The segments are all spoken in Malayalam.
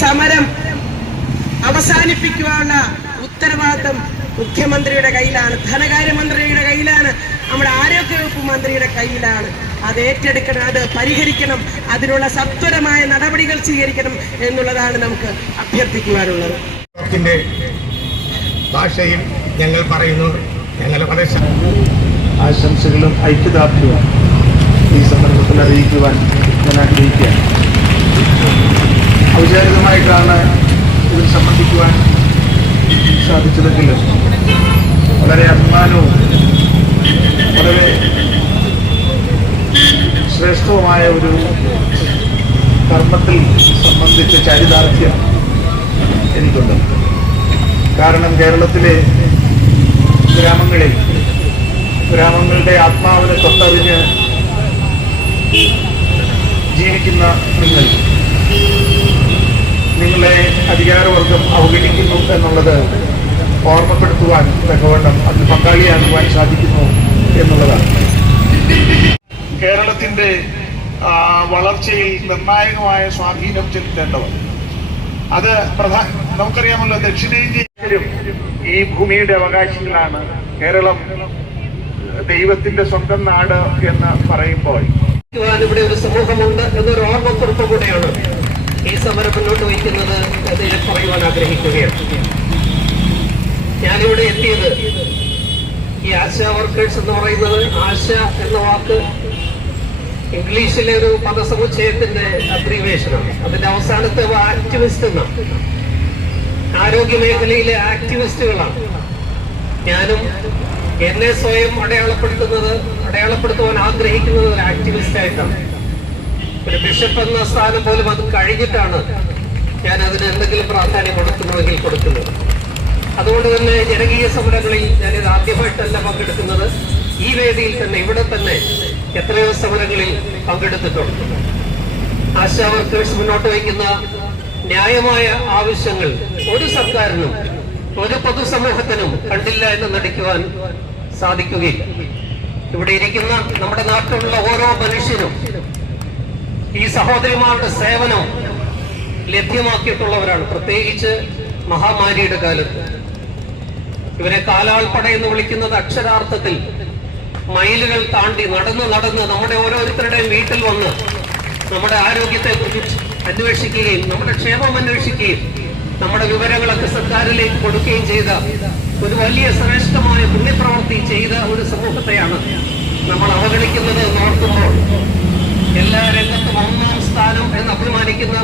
സമരം അവസാനിപ്പിക്കുവാനുള്ള ഉത്തരവാദിത്വം മുഖ്യമന്ത്രിയുടെ കയ്യിലാണ് ധനകാര്യമന്ത്രിയുടെ കയ്യിലാണ് നമ്മുടെ ആരോഗ്യവകുപ്പ് മന്ത്രിയുടെ കയ്യിലാണ്. അത് ഏറ്റെടുക്കണം അത് പരിഹരിക്കണം അതിനുള്ള സത്വരമായ നടപടികൾ സ്വീകരിക്കണം എന്നുള്ളതാണ് നമുക്ക് അഭ്യർത്ഥിക്കുവാനുള്ളത്. ഭാഷയിൽ ഞങ്ങൾ പറയുന്നു ഞങ്ങളുടെ പ്രദേശം. ആശംസകളും ഐക്യദാർഢ്യവും ഈ സന്ദർഭത്തിൽ അറിയിക്കുവാൻ ഞാൻ ആഗ്രഹിക്കുകയാണ്. ഔപചാരികമായിട്ടാണ് ഇതിൽ സംബന്ധിക്കുവാൻ സാധിച്ചതെങ്കിലും വളരെ അഭിമാനവും വളരെ ശ്രേഷ്ഠവുമായ ഒരു കർമ്മത്തിൽ സംബന്ധിച്ച ചരിതാർത്ഥ്യം എനിക്കുണ്ട്. കാരണം കേരളത്തിലെ ഗ്രാമങ്ങളിൽ ഗ്രാമങ്ങളുടെ ആത്മാവിനെ തൊട്ടറിഞ്ഞ് ജീവിക്കുന്ന നിങ്ങൾ നിങ്ങളെ അധികാരവർഗം അവഗണിക്കുന്നു എന്നുള്ളത് ഓർമ്മപ്പെടുത്തുവാൻ തക്കവണ്ണം അതിൽ പങ്കാളിയാകുവാൻ സാധിക്കുന്നു എന്നുള്ളതാണ്. കേരളത്തിന്റെ വളർച്ചയിൽ നിർണായകമായ സ്വാധീനം ചെലുത്തേണ്ടവർ അത് പ്രധാന നമുക്കറിയാമല്ലോ ദക്ഷിണേന്ത്യയിലും ഈ ഭൂമിയുടെ അവകാശികളാണ് കേരളം ദൈവത്തിന്റെ സ്വന്തം നാട് എന്ന് പറയുമ്പോൾ. ഇവിടെ ഒരു സമൂഹമുണ്ട് എന്നൊരു ഓർമ്മക്കുറിപ്പ് കൂടെയാണ് ഈ സമരം മുന്നോട്ട് വയ്ക്കുന്നത് ഞാൻ പറയുവാൻ ആഗ്രഹിക്കുകയാണ്. ഞാനിവിടെ എത്തിയത് ഈ ആശ വർക്കേഴ്സ് എന്ന് പറയുന്നത് ആശ എന്ന വാക്ക് ഇംഗ്ലീഷിലെ ഒരു പദസമുച്ചയത്തിന്റെ അബ്രീവേഷനാണ്. അതിന്റെ അവസാനത്തെ ആക്ടിവിസ്റ്റ് എന്നാണ്. ആരോഗ്യ മേഖലയിലെ ആക്ടിവിസ്റ്റുകളാണ്. ഞാനും എന്നെ സ്വയം അടയാളപ്പെടുത്തുന്നത് അടയാളപ്പെടുത്തുവാൻ ആഗ്രഹിക്കുന്നത് ഒരു ആക്ടിവിസ്റ്റ് ആയിട്ടാണ് ഒരു ബിഷപ്പ് എന്ന സ്ഥാനം പോലും അത് കഴിഞ്ഞിട്ടാണ് ഞാൻ അതിന് എന്തെങ്കിലും പ്രാധാന്യം കൊടുക്കുന്നുവെങ്കിൽ കൊടുക്കുന്നത് അതുകൊണ്ട് തന്നെ ജനകീയ സമരങ്ങളിൽ ഞാനിത് ആദ്യമായിട്ടല്ല പങ്കെടുക്കുന്നത്. ഈ വേദിയിൽ തന്നെ ഇവിടെ തന്നെ എത്രയോ സമരങ്ങളിൽ പങ്കെടുത്തിട്ടുണ്ട്. ആശാ വർക്കേഴ്സ് മുന്നോട്ട് വയ്ക്കുന്ന ന്യായമായ ആവശ്യങ്ങൾ ഒരു സർക്കാരിനും ഒരു പൊതുസമൂഹത്തിനും കണ്ടില്ല എന്ന് നടിക്കുവാൻ സാധിക്കുകയില്ല. ഇവിടെ ഇരിക്കുന്ന നമ്മുടെ നാട്ടിലുള്ള ഓരോ മനുഷ്യരും ഈ സഹോദരിമാരുടെ സേവനം ലഭ്യമാക്കിയിട്ടുള്ളവരാണ്. പ്രത്യേകിച്ച് മഹാമാരിയുടെ കാലത്ത്. ഇവരെ കാലാൾപ്പട എന്ന് വിളിക്കുന്നത് അക്ഷരാർത്ഥത്തിൽ മൈലുകൾ താണ്ടി നടന്ന് നടന്ന് നമ്മുടെ ഓരോരുത്തരുടെയും വീട്ടിൽ വന്ന് നമ്മുടെ ആരോഗ്യത്തെ അന്വേഷിക്കുകയും നമ്മുടെ ക്ഷേമം അന്വേഷിക്കുകയും നമ്മുടെ വിവരങ്ങളൊക്കെ സർക്കാരിലേക്ക് കൊടുക്കുകയും ചെയ്ത ഒരു വലിയ ശ്രേഷ്ഠമായ പുണ്യപ്രവൃത്തി ചെയ്ത ഒരു സമൂഹത്തെയാണ് നമ്മൾ അവഗണിക്കുന്നത് ഓർക്കുമ്പോൾ എല്ലാ രംഗത്തും ഒന്നാം സ്ഥാനം എന്ന് അഭിമാനിക്കുന്ന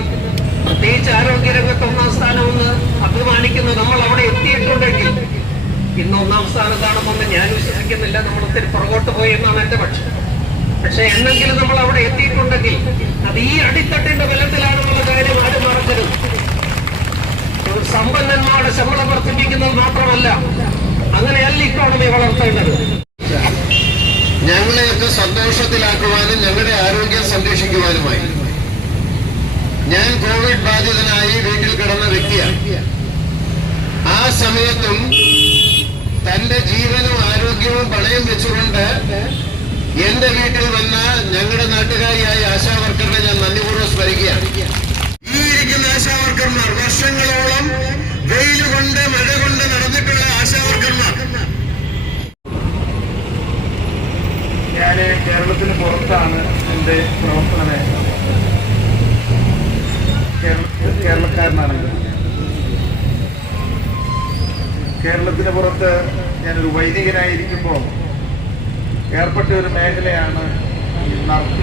പ്രത്യേകിച്ച് ആരോഗ്യ രംഗത്ത് ഒന്നാം സ്ഥാനം എന്ന് അഭിമാനിക്കുന്ന നമ്മൾ അവിടെ എത്തിയിട്ടുണ്ടെങ്കിൽ ഇന്ന് ഒന്നാം സ്ഥാനത്താണെന്നൊന്നും ഞാൻ വിശ്വസിക്കുന്നില്ല. നമ്മൾ ഒത്തിരി പുറകോട്ട് പോയി എന്നാണ് എന്റെ പക്ഷം. പക്ഷെ എന്നെങ്കിലും നമ്മൾ അവിടെ എത്തിയിട്ടുണ്ടെങ്കിൽ അത് ഈ അടിത്തട്ടിന്റെ ബലത്തിലാണെന്നുള്ള കാര്യം ആരും മറക്കരുത്. സമ്പന്നന്മാരുടെ ശമ്പളം വർദ്ധിപ്പിക്കുന്നത് മാത്രമല്ല അങ്ങനെയല്ല ഇക്കോണമി വളർത്തേണ്ടത്. ഞങ്ങളെയൊക്കെ സന്തോഷത്തിലാക്കുവാനും ഞങ്ങളുടെ ആരോഗ്യം സംരക്ഷിക്കുവാനുമായി. ഞാൻ കോവിഡ് ബാധിതനായി വീട്ടിൽ കിടന്ന വ്യക്തിയാണ്. ആ സമയത്തും തന്റെ ജീവനും ആരോഗ്യവും പണയം വെച്ചുകൊണ്ട് എന്റെ വീട്ടിൽ വന്ന ഞങ്ങളുടെ നാട്ടുകാരിയായ ആശാവർക്കറിനെ ഞാൻ നന്ദിപൂർവം സ്മരിക്കുകയാണ്. ഈ ഇരിക്കുന്ന ആശാവർക്കർമാർ വർഷങ്ങളോളം വെയിൽ കൊണ്ട് മഴ കൊണ്ട് നടന്നിട്ടുള്ള ആശാ വർക്കർമാർ ഞാൻ കേരളത്തിന് പുറത്താണ് എന്റെ പ്രവർത്തന മേഖല കേരള- കേരളക്കാരനാണെങ്കിൽ കേരളത്തിന് പുറത്ത് ഞാനൊരു വൈദികനായിരിക്കുമ്പോൾ ഏർപ്പെട്ട ഒരു മേഖലയാണ്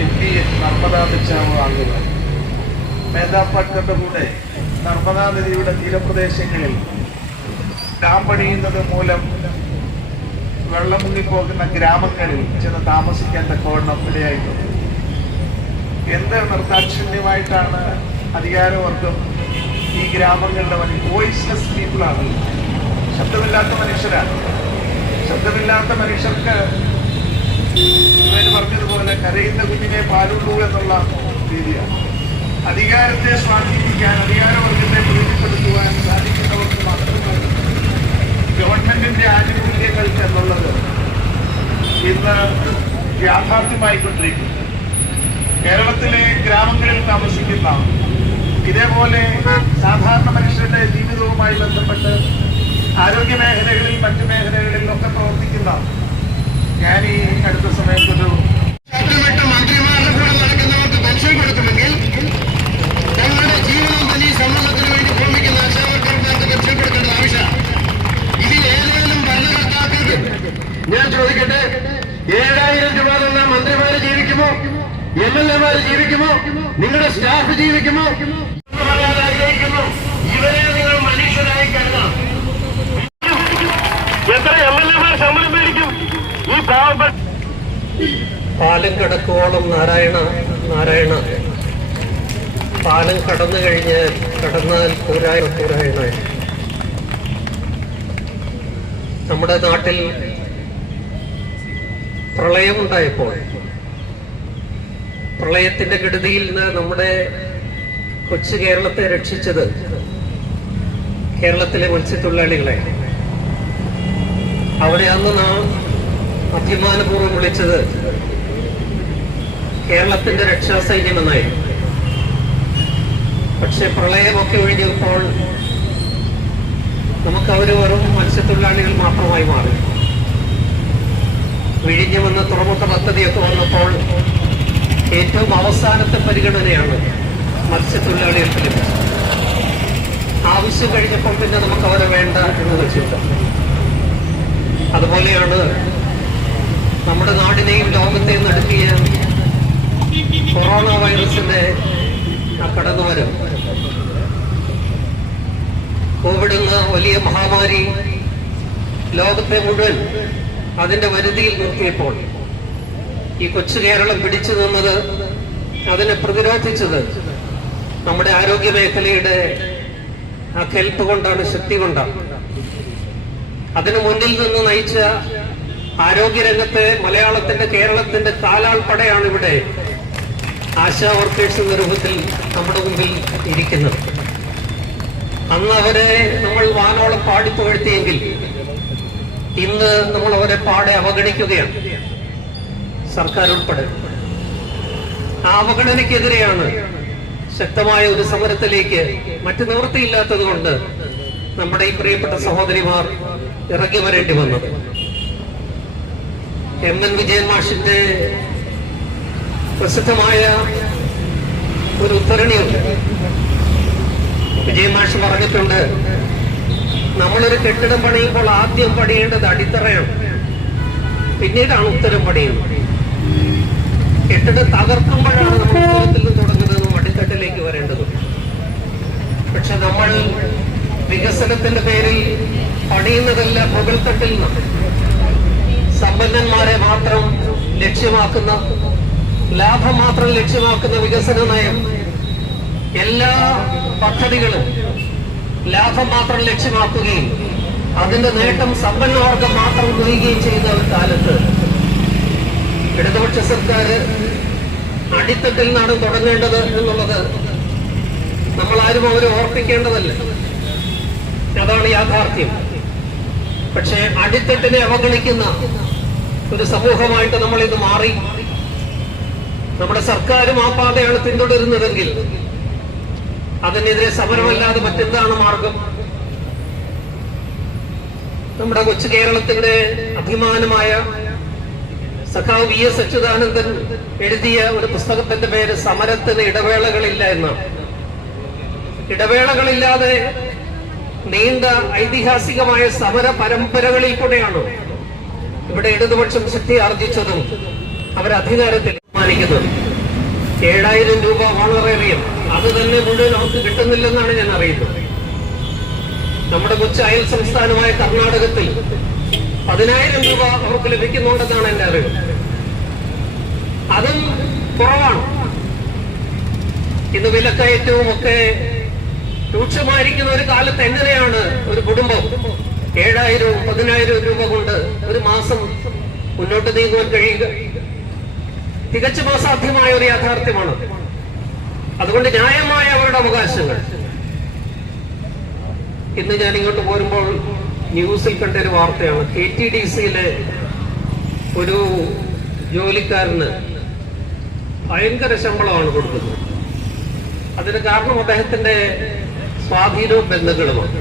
എം പി നർമ്മദാ ദക്ഷാവ് ആകുക മേധാ കൂടെ നർമ്മദാ നദിയുടെ തീരപ്രദേശങ്ങളിൽ ഡാം പണിയുന്നത് മൂലം വെള്ളം മുങ്ങിപ്പോകുന്ന ഗ്രാമങ്ങളിൽ ചെന്ന് താമസിക്കാൻ തക്കവണ്ണം ഇടയായിട്ടുണ്ട്. എന്ത് നിർദാക്ഷിണ്യമായിട്ടാണ് അധികാരവർഗം ഈ ഗ്രാമങ്ങളുടെ വോയിസ്ലെസ് പീപ്പിളാണ് ശബ്ദമില്ലാത്ത മനുഷ്യരാണ്. ശബ്ദമില്ലാത്ത മനുഷ്യർക്ക് പറഞ്ഞതുപോലെ കരയുന്ന കുഞ്ഞിനെ പാലുള്ളൂ എന്നുള്ള രീതിയാണ്. അധികാരത്തെ സ്വാധീനിക്കാൻ അധികാരവർഗത്തെ പ്രീതിപ്പെടുത്തുവാൻ സാധിക്കുന്നവർക്ക് മാത്രമേ ഗവൺമെന്റിന്റെ ആനുകൂല്യങ്ങൾ എന്നുള്ളത് ഇന്ന് യാഥാർത്ഥ്യമായിക്കൊണ്ടിരിക്കുന്നു. കേരളത്തിലെ ഗ്രാമങ്ങളിൽ താമസിക്കുന്ന ഇതേപോലെ സാധാരണ മനുഷ്യരുടെ ജീവിതവുമായി ബന്ധപ്പെട്ട് ആരോഗ്യ മേഖലകളിൽ മറ്റു മേഖലകളിലൊക്കെ പ്രവർത്തിക്കുന്ന പാലം കടക്കുവോളം നാരായണ നാരായണ. പാലം കടന്നു കഴിഞ്ഞാൽ കടന്നാൽ പൂരായ പൂരായണ. നമ്മുടെ നാട്ടിൽ പ്രളയമുണ്ടായപ്പോൾ പ്രളയത്തിന്റെ കെടുതിയിൽ നിന്ന് നമ്മുടെ കൊച്ചു കേരളത്തെ രക്ഷിച്ചത് കേരളത്തിലെ മത്സ്യത്തൊഴിലാളികളെ. അവിടെ അന്ന് നാം അഭിമാനപൂർവം വിളിച്ചത് കേരളത്തിന്റെ രക്ഷാസൈന്യമെന്നായി പക്ഷെ പ്രളയമൊക്കെ ഒഴിഞ്ഞപ്പോൾ നമുക്ക് അവർ വെറും മത്സ്യത്തൊഴിലാളികൾ മാത്രമായി മാറി. വിഴിഞ്ഞു വന്ന തുറമുഖ പദ്ധതിയൊക്കെ വന്നപ്പോൾ ഏറ്റവും അവസാനത്തെ പരിഗണനയാണ് മത്സ്യത്തൊഴിലാളികൾക്ക് ലഭിച്ചത്. ആവശ്യം കഴിഞ്ഞപ്പോൾ പിന്നെ നമുക്ക് അവരെ വേണ്ട എന്ന് വെച്ചിട്ട് അതുപോലെയാണ് നമ്മുടെ നാടിനെയും ലോകത്തെയും നടുക്കിയ കൊറോണ വൈറസിന്റെ കടന്നുവരും കോവിഡ് എന്ന വലിയ മഹാമാരി ലോകത്തെ മുഴുവൻ അതിന്റെ വരുതിയിൽ നിർത്തിയപ്പോൾ ഈ കൊച്ചു കേരളം പിടിച്ചു നിന്നത് അതിനെ പ്രതിരോധിച്ചത് നമ്മുടെ ആരോഗ്യ മേഖലയുടെ ആ കെൽപ്പ് കൊണ്ടാണ് ശക്തി കൊണ്ടാണ്. അതിനു മുന്നിൽ നിന്ന് നയിച്ച ആരോഗ്യരംഗത്തെ മലയാളത്തിന്റെ കേരളത്തിന്റെ കാലാൾപ്പടയാണ് ഇവിടെ ആശാ വർക്കേഴ്സ് എന്ന രൂപത്തിൽ നമ്മുടെ മുമ്പിൽ ഇരിക്കുന്നത്. അന്ന് അവരെ നമ്മൾ വാനോളം പാടിപ്പുകഴ്ത്തിയെങ്കിൽ ഇന്ന് നമ്മൾ അവരെ പാടെ അവഗണിക്കുകയാണ്. സർക്കാർ ഉൾപ്പെടെ. ആ അവഗണനയ്ക്കെതിരെയാണ് ശക്തമായ ഒരു സമരത്തിലേക്ക് മറ്റു നിവൃത്തിയില്ലാത്തത് കൊണ്ട് നമ്മുടെ ഈ പ്രിയപ്പെട്ട സഹോദരിമാർ ഇറങ്ങി വരേണ്ടി വന്നത്. എം എൻ വിജയൻ മാഷിന്റെ പ്രസിദ്ധമായ ഒരു ഉദ്ധരണിയുണ്ട്. വിജയമാഷ് പറഞ്ഞിട്ടുണ്ട് നമ്മളൊരു കെട്ടിടം പണിയുമ്പോൾ ആദ്യം പണിയേണ്ടത് അടിത്തറയാണ്. പിന്നീടാണ് ഉത്തരം പണിയുന്നത്. കെട്ടിടം തകർക്കുമ്പോഴാണ് നമ്മൾ ഉത്തരത്തിൽ നിന്ന് തുടങ്ങുന്നതും അടിത്തട്ടിലേക്ക് വരേണ്ടതും പക്ഷെ നമ്മൾ വികസനത്തിന്റെ പേരിൽ പണിയുന്നതല്ല മുകൾത്തട്ടിൽ നിന്ന്. സമ്പന്നന്മാരെ മാത്രം ലക്ഷ്യമാക്കുന്ന ലാഭം മാത്രം ലക്ഷ്യമാക്കുന്ന വികസന നയം. എല്ലാ പദ്ധതികളും ലാഭം മാത്രം ലക്ഷ്യമാക്കുകയും അതിന്റെ നേട്ടം സമ്പന്നവർഗം മാത്രം ഉപയോഗിക്കുകയും ചെയ്യുന്ന ഒരു കാലത്ത് ഇടതുപക്ഷ സർക്കാർ അടിത്തട്ടിൽ നിന്നാണ് തുടങ്ങേണ്ടത് എന്നുള്ളത് നമ്മൾ ആരും അവരെ ഓർപ്പിക്കേണ്ടതല്ല? അതാണ് യാഥാർത്ഥ്യം. പക്ഷേ അടിത്തട്ടിനെ അവഗണിക്കുന്ന ഒരു സമൂഹമായിട്ട് നമ്മൾ ഇത് മാറി. നമ്മുടെ സർക്കാരും ആ പാതയാണ് പിന്തുടരുന്നതെങ്കിൽ അതിനെതിരെ സമരമല്ലാതെ മറ്റെന്താണ് മാർഗം? നമ്മുടെ കൊച്ചു കേരളത്തിന്റെ അഭിമാനമായ സഖാവ് വി എസ് അച്യുതാനന്ദൻ എഴുതിയ ഒരു പുസ്തകത്തിന്റെ പേര് സമരത്തിന് ഇടവേളകളില്ല എന്നാണ്. ഇടവേളകളില്ലാതെ നീണ്ട ഐതിഹാസികമായ സമര പരമ്പരകളിൽ കൂടെയാണ് ഇവിടെ ഇടതുപക്ഷം ശക്തി ആർജിച്ചതും. അവർ തീരുമാനിക്കുന്നത് ഏഴായിരം രൂപ വളരെയറിയും അത് തന്നെ മുഴുവൻ അവർക്ക് കിട്ടുന്നില്ലെന്നാണ് ഞാൻ അറിയുന്നത്. നമ്മുടെ കൊച്ചു അയൽ സംസ്ഥാനമായ കർണാടകത്തിൽ പതിനായിരം രൂപ അവർക്ക് ലഭിക്കുന്നുണ്ടെന്നാണ് എന്റെ അറിവ്. അതും കുറവാണ്. ഇന്ന് വിലക്കയറ്റവും ഒക്കെ രൂക്ഷമായിരിക്കുന്ന ഒരു കാലത്ത് എങ്ങനെയാണ് ഒരു കുടുംബം ഏഴായിരവും പതിനായിരവും രൂപ കൊണ്ട് ഒരു മാസം മുന്നോട്ട് നീങ്ങുവാൻ കഴിയുക? തികച്ചും അസാധ്യമായ ഒരു യാഥാർത്ഥ്യമാണ്. അതുകൊണ്ട് ന്യായമായ അവരുടെ അവകാശങ്ങൾ. ഇന്ന് ഞാൻ ഇങ്ങോട്ട് പോരുമ്പോൾ ന്യൂസിൽ കണ്ട ഒരു വാർത്തയാണ്. കെ ടി ഡി സിയിലെ ഒരു ജോലിക്കാരന് ഭയങ്കര ശമ്പളമാണ് കൊടുക്കുന്നത്. അതിന് കാരണം അദ്ദേഹത്തിന്റെ സ്വാധീനവും ബന്ധങ്ങളുമാണ്.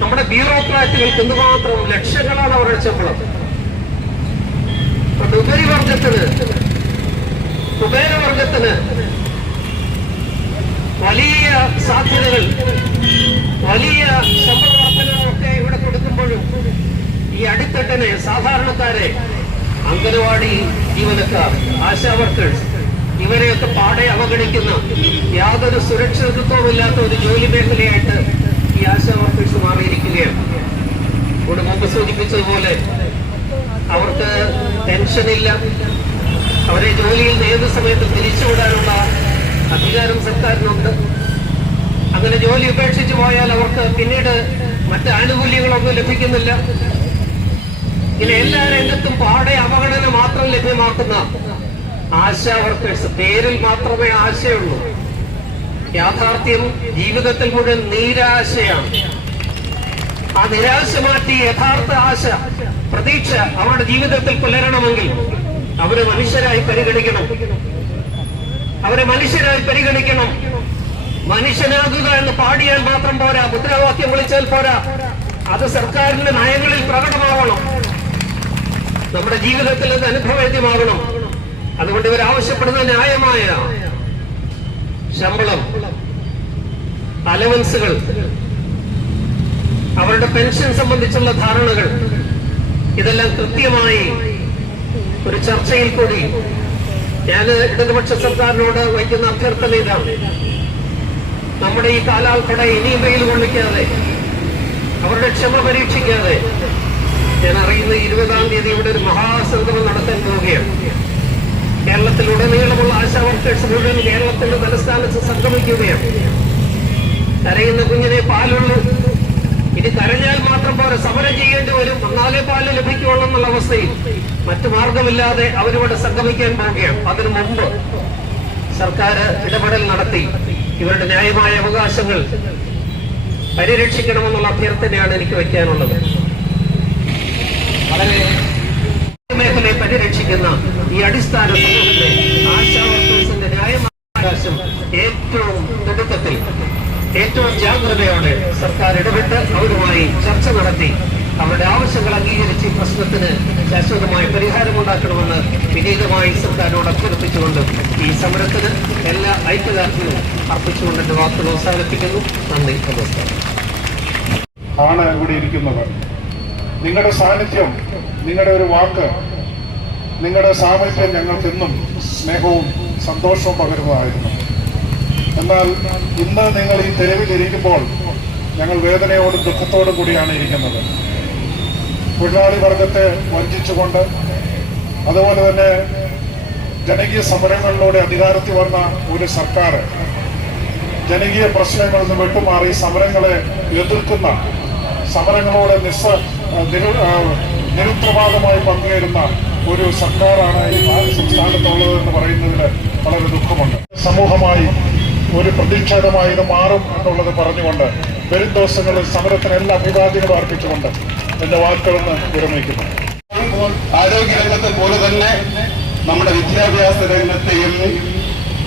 നമ്മുടെ ബ്യൂറോക്രാറ്റുകൾക്ക് എന്തുമാത്രം ലക്ഷങ്ങളാണ് അവരുടെ ശമ്പളം? ഉപരിവർഗത്തിന്. കുബേരവർഗത്തിന് വലിയ സാധ്യതകൾ. വലിയ ശമ്പള വർധനകളൊക്കെ ഇവിടെ കൊടുക്കുമ്പോഴും ഈ അടിത്തട്ടിനെ സാധാരണക്കാരെ അംഗനവാടി ജീവനക്കാർ ആശാ വർക്കേഴ്സ് ഇവരെയൊക്കെ പാടെ അവഗണിക്കുന്ന യാതൊരു സുരക്ഷിതത്വമില്ലാത്ത ഒരു ജോലി മേഖലയായിട്ട് ഈ ആശാ വർക്കേഴ്സ് മാറിയിരിക്കുകയാണ്. ഇവിടെ മുമ്പ് സൂചിപ്പിച്ചതുപോലെ അവർക്ക് ടെൻഷനില്ല. അവരെ ജോലിയിൽ നിന്ന് ഏത് സമയത്തും തിരിച്ചുവിടാനുള്ള അധികാരം സർക്കാരിനുണ്ട്. അങ്ങനെ ജോലി ഉപേക്ഷിച്ച് പോയാൽ അവർക്ക് പിന്നീട് മറ്റ് ആനുകൂല്യങ്ങളൊന്നും ലഭിക്കുന്നില്ല. ഇങ്ങനെ എല്ലാ രംഗത്തും പാടെ അവഗണന മാത്രം ലഭ്യമാക്കുന്ന ആശാ വർക്കേഴ്സ്. പേരിൽ മാത്രമേ ആശയുള്ളൂ. യാഥാർത്ഥ്യം ജീവിതത്തിൽ മുഴുവൻ നിരാശയാണ്. ആ നിരാശ മാറ്റി യഥാർത്ഥ ആശ പ്രതീക്ഷ അവരുടെ ജീവിതത്തിൽ പുലരണമെങ്കിൽ അവരെ മനുഷ്യരായി പരിഗണിക്കണം. അവരെ മനുഷ്യരായി പരിഗണിക്കണം. മനുഷ്യനാകുക എന്ന് പാടിയാൽ മാത്രം പോരാ. മുദ്രാവാക്യം വിളിച്ചാൽ പോരാ. അത് സർക്കാരിന്റെ നയങ്ങളിൽ പ്രകടമാവണം. നമ്മുടെ ജീവിതത്തിൽ അത് അനുഭവേദ്യമാകണം അതുകൊണ്ട് ഇവർ ആവശ്യപ്പെടുന്ന ന്യായമായ ശമ്പളം അലവൻസുകൾ അവരുടെ പെൻഷൻ സംബന്ധിച്ചുള്ള ധാരണകൾ ഇതെല്ലാം കൃത്യമായി ഒരു ചർച്ചയിൽ കൂടി ഞാൻ ഇടതുപക്ഷ സർക്കാരിനോട് വയ്ക്കുന്ന അഭ്യർത്ഥന ഇതാണ്. നമ്മുടെ ഈ കാലാൾക്കട ഇനിയും വെയിൽ കൊള്ളിക്കാതെ അവരുടെ ക്ഷമ പരീക്ഷിക്കാതെ ഞാൻ അറിയുന്ന ഇരുപതാം തീയതി ഇവിടെ ഒരു മഹാസംഗമം നടത്താൻ പോവുകയാണ്. കേരളത്തിലുടനീളമുള്ള ആശാ വർക്കേഴ്സ് മുഴുവൻ കേരളത്തിന്റെ തലസ്ഥാനത്ത് സംഗമിക്കുകയാണ്. കരയുന്ന കുഞ്ഞിനെ പാലുള്ളൂ. ഇനി കരഞ്ഞാൽ മാത്രം പോരെ. സമരം ചെയ്യേണ്ടി വരും. ഒന്നാലേ പാൽ ലഭിക്കുള്ളൂ എന്നുള്ള അവസ്ഥയിൽ മറ്റു മാർഗമില്ലാതെ അവരിവിടെ സംഗമിക്കാൻ പോവുകയാണ്. അതിനു മുമ്പ് സർക്കാർ ഇടപെടൽ നടത്തി. ഇവരുടെ ന്യായമായ അവകാശങ്ങൾ പരിരക്ഷിക്കണമെന്നുള്ള അഭ്യർത്ഥനയാണ് എനിക്ക് വയ്ക്കാനുള്ളത്. വളരെ മേഖലയെ പരിരക്ഷിക്കുന്ന ഈ അടിസ്ഥാന സമൂഹത്തെ ആശാ വർക്കേഴ്സിന്റെ ന്യായമായ അവകാശം ഏറ്റവും തുടക്കത്തിൽ ഏറ്റവും ജാഗ്രതയോടെ സർക്കാർ ഇടപെട്ട് അവരുമായി ചർച്ച നടത്തി. അവരുടെ ആവശ്യങ്ങൾ അംഗീകരിച്ച് ഈ പ്രശ്നത്തിന് ശാശ്വതമായ പരിഹാരമുണ്ടാക്കണമെന്ന് വിനീതമായി സർക്കാരിനോട് അഭ്യർത്ഥിച്ചുകൊണ്ട് ഈ സമരത്തിന് എല്ലാ ഐക്യദാർഢ്യവും അർപ്പിച്ചുകൊണ്ട് എന്റെ വാർത്തകൾ അവസാനിപ്പിക്കുന്നു. നന്ദി നമസ്കാരം. ആണ് ഇവിടെ ഇരിക്കുന്നത്. നിങ്ങളുടെ സാന്നിധ്യം നിങ്ങളുടെ ഒരു വാക്ക് നിങ്ങളുടെ സാമീപ്യം ഞങ്ങൾക്കെന്നും സ്നേഹവും സന്തോഷവും പകരുന്നതായിരുന്നു. എന്നാൽ ഇന്ന് നിങ്ങൾ ഈ തെരുവിലിരിക്കുമ്പോൾ ഞങ്ങൾ വേദനയോടും ദുഃഖത്തോടും കൂടിയാണ് ഇരിക്കുന്നത്. തൊഴിലാളി വർഗത്തെ വഞ്ചിച്ചുകൊണ്ട് അതുപോലെ തന്നെ ജനകീയ സമരങ്ങളിലൂടെ അധികാരത്തിൽ വന്ന ഒരു സർക്കാർ ജനകീയ പ്രശ്നങ്ങളിൽ നിന്ന് വിട്ടുമാറി സമരങ്ങളെ എതിർക്കുന്ന സമരങ്ങളോട് നിസ്സ നിരുത്തരവാദമായി പങ്കുചേരുന്ന ഒരു സർക്കാരാണ് ഈ നാല് സംസ്ഥാനത്തുള്ളത് എന്ന് പറയുന്നതിൽ വളരെ ദുഃഖമുണ്ട്. സമൂഹമായി ഒരു പ്രതിഷേധമായി ഇത് മാറും എന്നുള്ളത് പറഞ്ഞുകൊണ്ട് വരും ദിവസങ്ങളിൽ സമരത്തിന് എല്ലാ അഭിവാദ്യങ്ങളും അർപ്പിച്ചുകൊണ്ട് എന്റെ വാക്കുകളൊന്ന് വിരമിക്കുന്നു. ആരോഗ്യ രംഗത്തെ പോലെ തന്നെ നമ്മുടെ വിദ്യാഭ്യാസ രംഗത്തെയും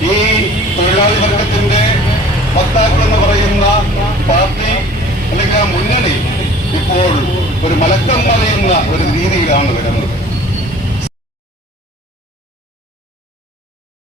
ഈ തൊഴിലാളി വർഗത്തിന്റെ വക്താക്കൾ എന്ന് പറയുന്ന പാർട്ടി അല്ലെങ്കിൽ ആ മുന്നണി ഇപ്പോൾ ഒരു മലക്കം മറിയുന്ന ഒരു രീതിയിലാണ് വരുന്നത്.